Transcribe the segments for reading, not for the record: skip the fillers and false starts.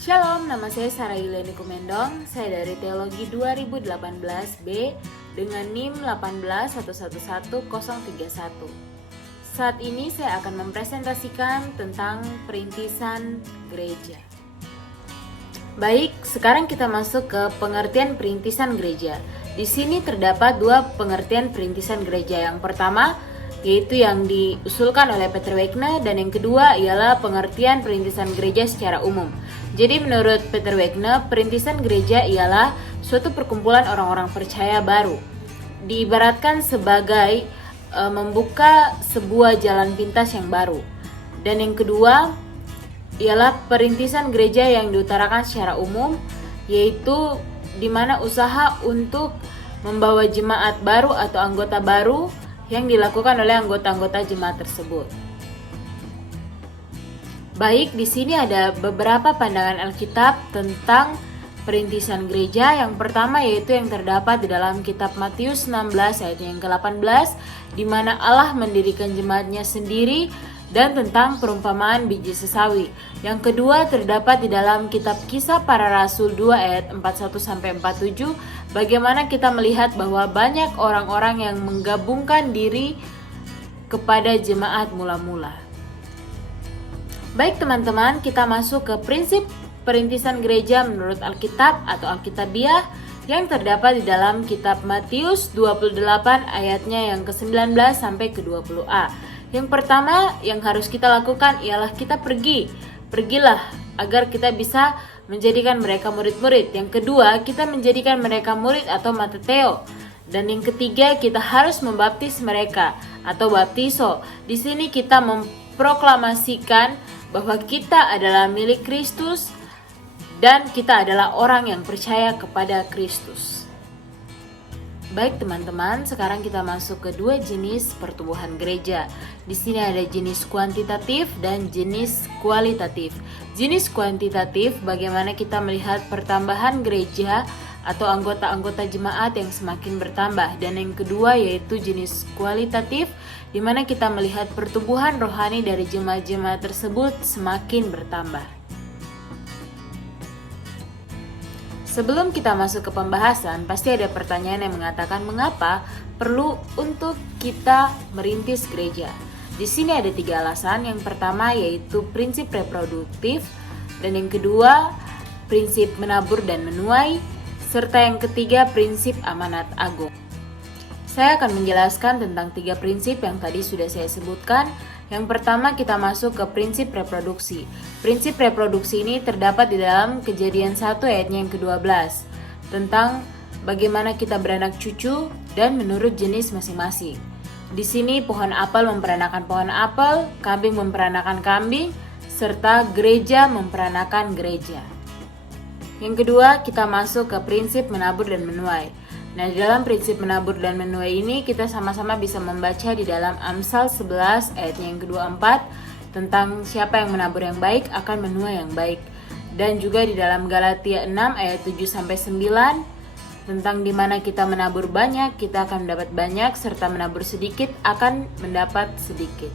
Shalom, nama saya Sarah Yuliani Kumendong. Saya dari Teologi 2018B dengan NIM 181111031. Saat ini saya akan mempresentasikan tentang perintisan gereja. Baik, sekarang kita masuk ke pengertian perintisan gereja. Di sini terdapat dua pengertian perintisan gereja. Yang pertama yaitu yang diusulkan oleh Peter Wegner, dan yang kedua ialah pengertian perintisan gereja secara umum. Jadi menurut Peter Wegner, perintisan gereja ialah suatu perkumpulan orang-orang percaya baru. Diibaratkan sebagai membuka sebuah jalan pintas yang baru. Dan yang kedua ialah perintisan gereja yang diutarakan secara umum, yaitu di mana usaha untuk membawa jemaat baru atau anggota baru yang dilakukan oleh anggota-anggota jemaat tersebut. Baik, di sini ada beberapa pandangan Alkitab tentang perintisan gereja. Yang pertama yaitu yang terdapat di dalam kitab Matius 16 ayat yang ke-18, di mana Allah mendirikan jemaatnya sendiri, dan tentang perumpamaan biji sesawi. Yang kedua terdapat di dalam kitab Kisah Para Rasul 2 ayat 41-47, bagaimana kita melihat bahwa banyak orang-orang yang menggabungkan diri kepada jemaat mula-mula. Baik teman-teman, kita masuk ke prinsip perintisan gereja menurut Alkitab atau Alkitabiah yang terdapat di dalam kitab Matius 28 ayatnya yang ke-19 sampai ke-20a. Yang pertama yang harus kita lakukan ialah kita pergilah agar kita bisa menjadikan mereka murid-murid. Yang kedua, kita menjadikan mereka murid atau mateteo. Dan yang ketiga, kita harus membaptis mereka atau baptiso. Di sini kita memproklamasikan bahwa kita adalah milik Kristus dan kita adalah orang yang percaya kepada Kristus. Baik teman-teman, sekarang kita masuk ke dua jenis pertumbuhan gereja. Di sini ada jenis kuantitatif dan jenis kualitatif. Jenis kuantitatif bagaimana kita melihat pertambahan gereja atau anggota-anggota jemaat yang semakin bertambah, dan yang kedua yaitu jenis kualitatif di mana kita melihat pertumbuhan rohani dari jemaat-jemaat tersebut semakin bertambah. Sebelum kita masuk ke pembahasan, pasti ada pertanyaan yang mengatakan mengapa perlu untuk kita merintis gereja. Di sini ada 3 alasan. Yang pertama yaitu prinsip reproduktif, dan yang kedua prinsip menabur dan menuai, serta yang ketiga prinsip amanat agung. Saya akan menjelaskan tentang 3 prinsip yang tadi sudah saya sebutkan. Yang pertama kita masuk ke prinsip reproduksi. Prinsip reproduksi ini terdapat di dalam Kejadian 1 ayatnya yang ke-12 tentang bagaimana kita beranak cucu dan menurut jenis masing-masing. Di sini pohon apel memperanakan pohon apel, kambing memperanakan kambing, serta gereja memperanakan gereja. Yang kedua kita masuk ke prinsip menabur dan menuai. Nah, di dalam prinsip menabur dan menuai ini kita sama-sama bisa membaca di dalam Amsal 11 ayatnya yang ke-24 tentang siapa yang menabur yang baik akan menuai yang baik. Dan juga di dalam Galatia 6 ayat 7-9 tentang dimana kita menabur banyak kita akan mendapat banyak, serta menabur sedikit akan mendapat sedikit.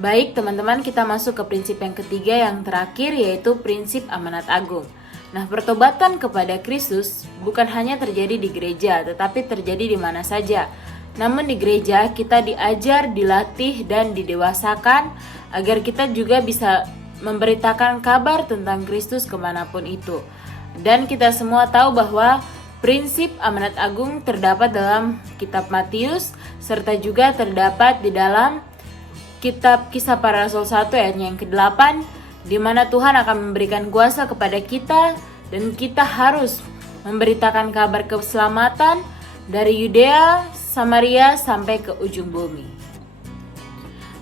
Baik teman-teman, kita masuk ke prinsip yang ketiga yang terakhir yaitu prinsip amanat agung. Nah, pertobatan kepada Kristus bukan hanya terjadi di gereja, tetapi terjadi di mana saja. Namun di gereja kita diajar, dilatih, dan didewasakan agar kita juga bisa memberitakan kabar tentang Kristus kemanapun itu. Dan kita semua tahu bahwa prinsip amanat agung terdapat dalam kitab Matius, serta juga terdapat di dalam kitab Kisah Para Rasul 1 ayatnya yang ke-8, di mana Tuhan akan memberikan kuasa kepada kita dan kita harus memberitakan kabar keselamatan dari Yudea, Samaria sampai ke ujung bumi.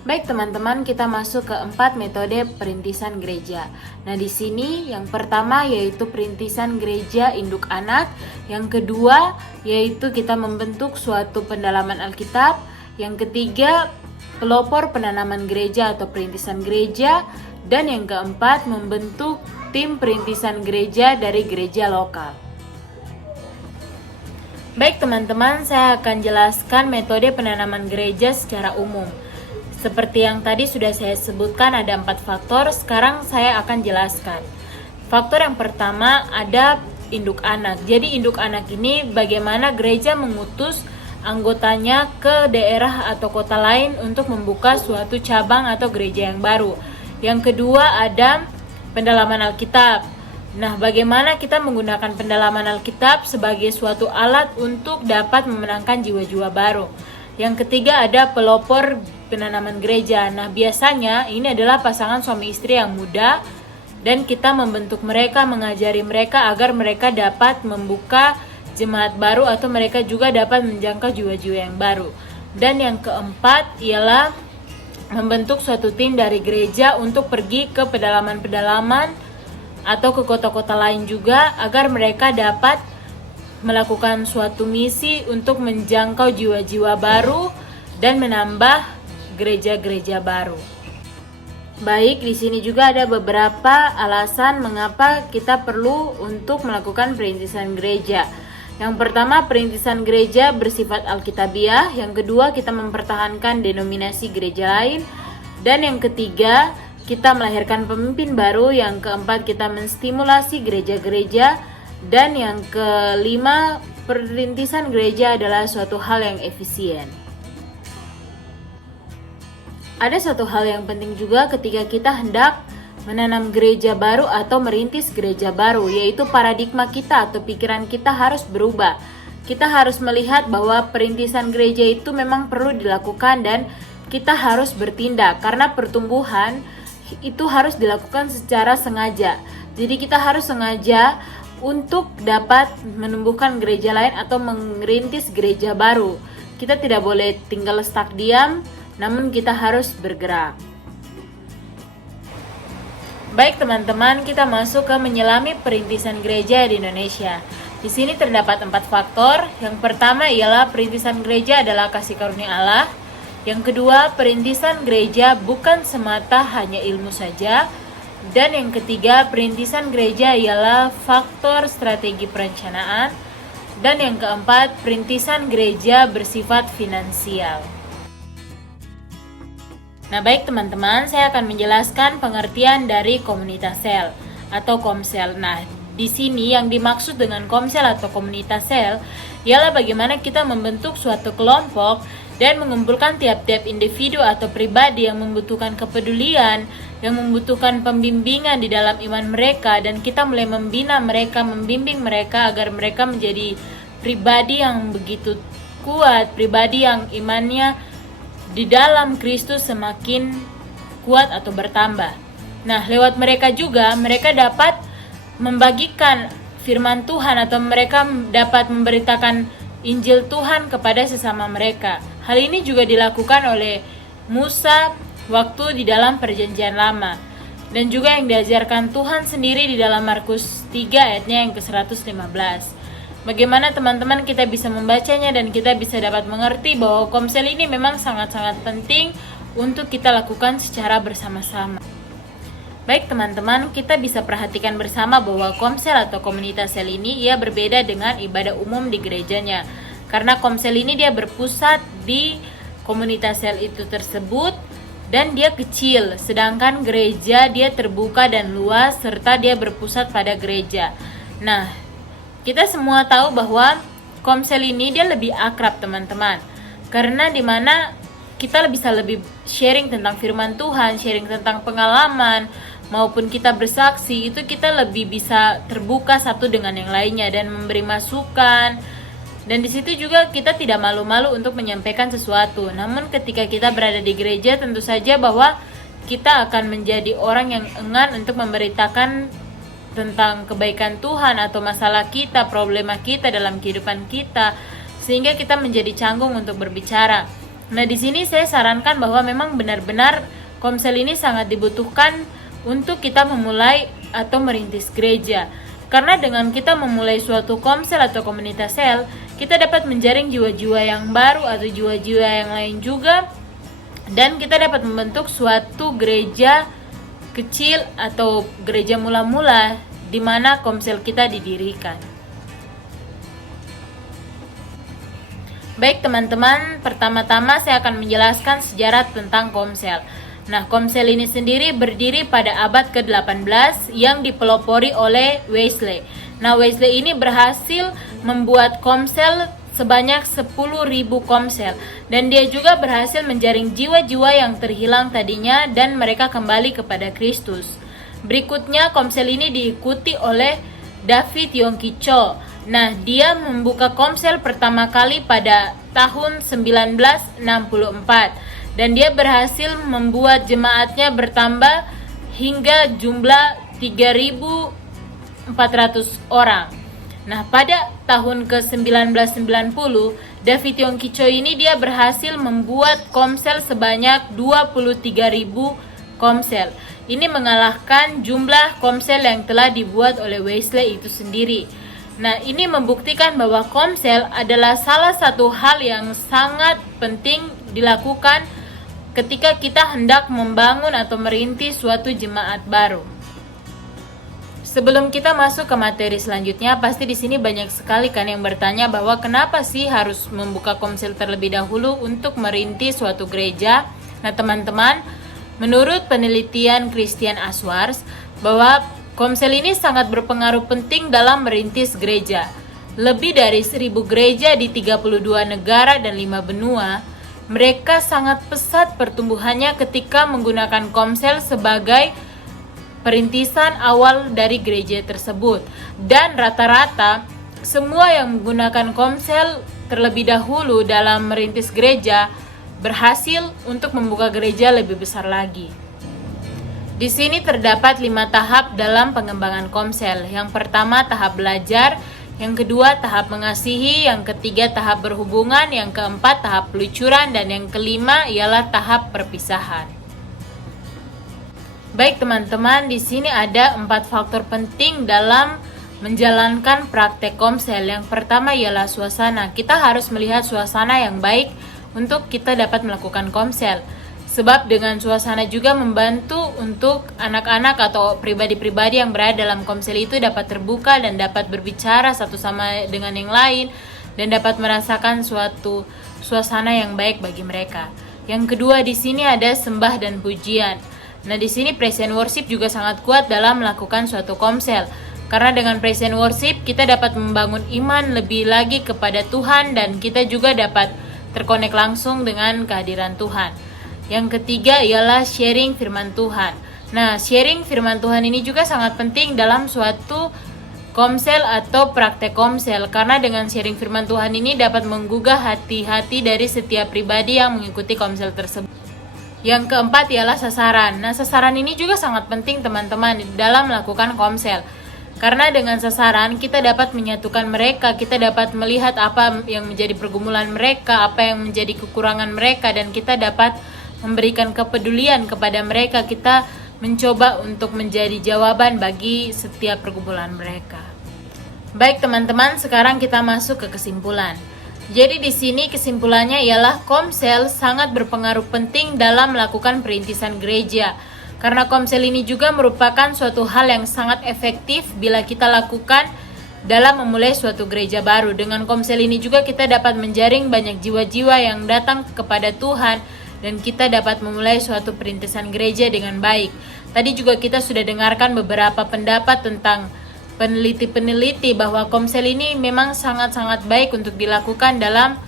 Baik teman-teman, kita masuk ke 4 metode perintisan gereja. Nah, di sini yang pertama yaitu perintisan gereja induk anak, yang kedua yaitu kita membentuk suatu pendalaman Alkitab, yang ketiga pelopor penanaman gereja atau perintisan gereja, dan yang keempat membentuk tim perintisan gereja dari gereja lokal. Baik teman-teman, saya akan jelaskan metode penanaman gereja secara umum. Seperti yang tadi sudah saya sebutkan ada 4 faktor, sekarang saya akan jelaskan. Faktor yang pertama ada induk anak. Jadi induk anak ini bagaimana gereja mengutus anggotanya ke daerah atau kota lain untuk membuka suatu cabang atau gereja yang baru. Yang kedua ada pendalaman Alkitab. Nah, bagaimana kita menggunakan pendalaman Alkitab sebagai suatu alat untuk dapat memenangkan jiwa-jiwa baru. Yang ketiga ada pelopor penanaman gereja. Nah, biasanya ini adalah pasangan suami istri yang muda dan kita membentuk mereka, mengajari mereka agar mereka dapat membuka jemaat baru atau mereka juga dapat menjangkau jiwa-jiwa yang baru. Dan yang keempat ialah membentuk suatu tim dari gereja untuk pergi ke pedalaman-pedalaman atau ke kota-kota lain juga agar mereka dapat melakukan suatu misi untuk menjangkau jiwa-jiwa baru dan menambah gereja-gereja baru. Baik, di sini juga ada beberapa alasan mengapa kita perlu untuk melakukan perintisan gereja. Yang pertama, perintisan gereja bersifat alkitabiah. Yang kedua, kita mempertahankan denominasi gereja lain. Dan yang ketiga, kita melahirkan pemimpin baru. Yang keempat, kita menstimulasi gereja-gereja. Dan yang kelima, perintisan gereja adalah suatu hal yang efisien. Ada satu hal yang penting juga ketika kita hendak menanam gereja baru atau merintis gereja baru, yaitu paradigma kita atau pikiran kita harus berubah. Kita harus melihat bahwa perintisan gereja itu memang perlu dilakukan dan kita harus bertindak karena pertumbuhan itu harus dilakukan secara sengaja. Jadi kita harus sengaja untuk dapat menumbuhkan gereja lain atau merintis gereja baru. Kita tidak boleh tinggal stuck diam, namun kita harus bergerak. Baik teman-teman, kita masuk ke menyelami perintisan gereja di Indonesia. Di sini terdapat 4 faktor. Yang pertama ialah perintisan gereja adalah kasih karunia Allah. Yang kedua, perintisan gereja bukan semata hanya ilmu saja. Dan yang ketiga, perintisan gereja ialah faktor strategi perencanaan. Dan yang keempat, perintisan gereja bersifat finansial. Nah, baik teman-teman, saya akan menjelaskan pengertian dari komunitas sel atau komsel. Nah, di sini yang dimaksud dengan komsel atau komunitas sel ialah bagaimana kita membentuk suatu kelompok dan mengumpulkan tiap-tiap individu atau pribadi yang membutuhkan kepedulian, yang membutuhkan pembimbingan di dalam iman mereka, dan kita mulai membina mereka, membimbing mereka agar mereka menjadi pribadi yang begitu kuat, pribadi yang imannya di dalam Kristus semakin kuat atau bertambah. Nah, lewat mereka juga mereka dapat membagikan firman Tuhan atau mereka dapat memberitakan Injil Tuhan kepada sesama mereka. Hal ini juga dilakukan oleh Musa waktu di dalam Perjanjian Lama dan juga yang diajarkan Tuhan sendiri di dalam Markus 3 ayatnya yang ke-115. Bagaimana teman-teman kita bisa membacanya dan kita bisa dapat mengerti bahwa komsel ini memang sangat-sangat penting untuk kita lakukan secara bersama-sama. Baik teman-teman, kita bisa perhatikan bersama bahwa komsel atau komunitas sel ini ia berbeda dengan ibadah umum di gerejanya. Karena komsel ini dia berpusat di komunitas sel itu tersebut dan dia kecil, sedangkan gereja dia terbuka dan luas serta dia berpusat pada gereja. Nah, kita semua tahu bahwa komsel ini dia lebih akrab teman-teman. Karena dimana kita bisa lebih sharing tentang firman Tuhan, sharing tentang pengalaman, maupun kita bersaksi, itu kita lebih bisa terbuka satu dengan yang lainnya dan memberi masukan. Dan di situ juga kita tidak malu-malu untuk menyampaikan sesuatu. Namun ketika kita berada di gereja, tentu saja bahwa kita akan menjadi orang yang enggan untuk memberitakan tentang kebaikan Tuhan atau masalah kita, problema kita dalam kehidupan kita, sehingga kita menjadi canggung untuk berbicara. Nah, di sini saya sarankan bahwa memang benar-benar komsel ini sangat dibutuhkan untuk kita memulai atau merintis gereja. Karena dengan kita memulai suatu komsel atau komunitas sel, kita dapat menjaring jiwa-jiwa yang baru atau jiwa-jiwa yang lain juga, dan kita dapat membentuk suatu gereja kecil atau gereja mula-mula di mana komsel kita didirikan. Baik teman-teman, pertama-tama saya akan menjelaskan sejarah tentang komsel. Nah, komsel ini sendiri berdiri pada abad ke-18 yang dipelopori oleh Wesley. Nah, Wesley ini berhasil membuat komsel sebanyak 10.000 komsel, dan dia juga berhasil menjaring jiwa-jiwa yang terhilang tadinya dan mereka kembali kepada Kristus. Berikutnya, komsel ini diikuti oleh David Yonggi Cho. Nah, dia membuka komsel pertama kali pada tahun 1964 dan dia berhasil membuat jemaatnya bertambah hingga jumlah 3.400 orang. Nah, pada tahun ke-1990, David Yonggi Cho ini dia berhasil membuat komsel sebanyak 23.000 komsel. Ini mengalahkan jumlah komsel yang telah dibuat oleh Wesley itu sendiri. Nah, ini membuktikan bahwa komsel adalah salah satu hal yang sangat penting dilakukan ketika kita hendak membangun atau merintis suatu jemaat baru. Sebelum kita masuk ke materi selanjutnya, pasti di sini banyak sekali kan yang bertanya bahwa kenapa sih harus membuka komsel terlebih dahulu untuk merintis suatu gereja? Nah, teman-teman, menurut penelitian Christian Ashworth bahwa komsel ini sangat berpengaruh penting dalam merintis gereja. Lebih dari 1.000 gereja di 32 negara dan 5 benua, mereka sangat pesat pertumbuhannya ketika menggunakan komsel sebagai perintisan awal dari gereja tersebut. Dan rata-rata semua yang menggunakan komsel terlebih dahulu dalam merintis gereja berhasil untuk membuka gereja lebih besar lagi. Di sini terdapat 5 tahap dalam pengembangan komsel. Yang pertama tahap belajar, yang kedua tahap mengasihi, yang ketiga tahap berhubungan, yang keempat tahap peluncuran, dan yang kelima ialah tahap perpisahan. Baik teman-teman, di sini ada 4 faktor penting dalam menjalankan praktek komsel. Yang pertama ialah suasana. Kita harus melihat suasana yang baik untuk kita dapat melakukan komsel. Sebab dengan suasana juga membantu untuk anak-anak atau pribadi-pribadi yang berada dalam komsel itu dapat terbuka dan dapat berbicara satu sama dengan yang lain dan dapat merasakan suatu suasana yang baik bagi mereka. Yang kedua di sini ada sembah dan pujian. Nah, di sini praise and worship juga sangat kuat dalam melakukan suatu komsel. Karena dengan praise and worship kita dapat membangun iman lebih lagi kepada Tuhan dan kita juga dapat terkonek langsung dengan kehadiran Tuhan. Yang ketiga ialah sharing firman Tuhan. Nah, sharing firman Tuhan ini juga sangat penting dalam suatu komsel atau praktek komsel. Karena dengan sharing firman Tuhan ini dapat menggugah hati-hati dari setiap pribadi yang mengikuti komsel tersebut. Yang keempat ialah sasaran. Nah, sasaran ini juga sangat penting teman-teman dalam melakukan komsel. Karena dengan sasaran kita dapat menyatukan mereka, kita dapat melihat apa yang menjadi pergumulan mereka, apa yang menjadi kekurangan mereka, dan kita dapat memberikan kepedulian kepada mereka. Kita mencoba untuk menjadi jawaban bagi setiap pergumulan mereka. Baik teman-teman, sekarang kita masuk ke kesimpulan. Jadi di sini kesimpulannya ialah komsel sangat berpengaruh penting dalam melakukan perintisan gereja. Karena komsel ini juga merupakan suatu hal yang sangat efektif bila kita lakukan dalam memulai suatu gereja baru. Dengan komsel ini juga kita dapat menjaring banyak jiwa-jiwa yang datang kepada Tuhan dan kita dapat memulai suatu perintisan gereja dengan baik. Tadi juga kita sudah dengarkan beberapa pendapat tentang peneliti-peneliti bahwa komsel ini memang sangat-sangat baik untuk dilakukan dalam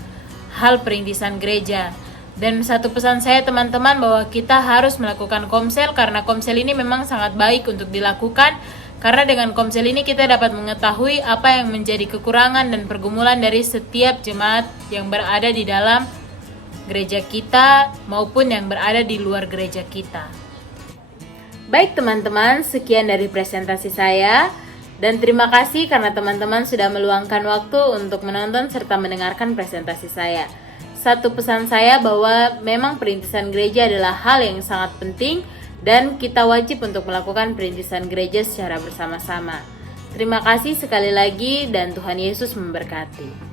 hal perintisan gereja. Dan satu pesan saya teman-teman bahwa kita harus melakukan komsel karena komsel ini memang sangat baik untuk dilakukan. Karena dengan komsel ini kita dapat mengetahui apa yang menjadi kekurangan dan pergumulan dari setiap jemaat yang berada di dalam gereja kita maupun yang berada di luar gereja kita. Baik teman-teman, sekian dari presentasi saya. Dan terima kasih karena teman-teman sudah meluangkan waktu untuk menonton serta mendengarkan presentasi saya. Satu pesan saya bahwa memang perintisan gereja adalah hal yang sangat penting dan kita wajib untuk melakukan perintisan gereja secara bersama-sama. Terima kasih sekali lagi dan Tuhan Yesus memberkati.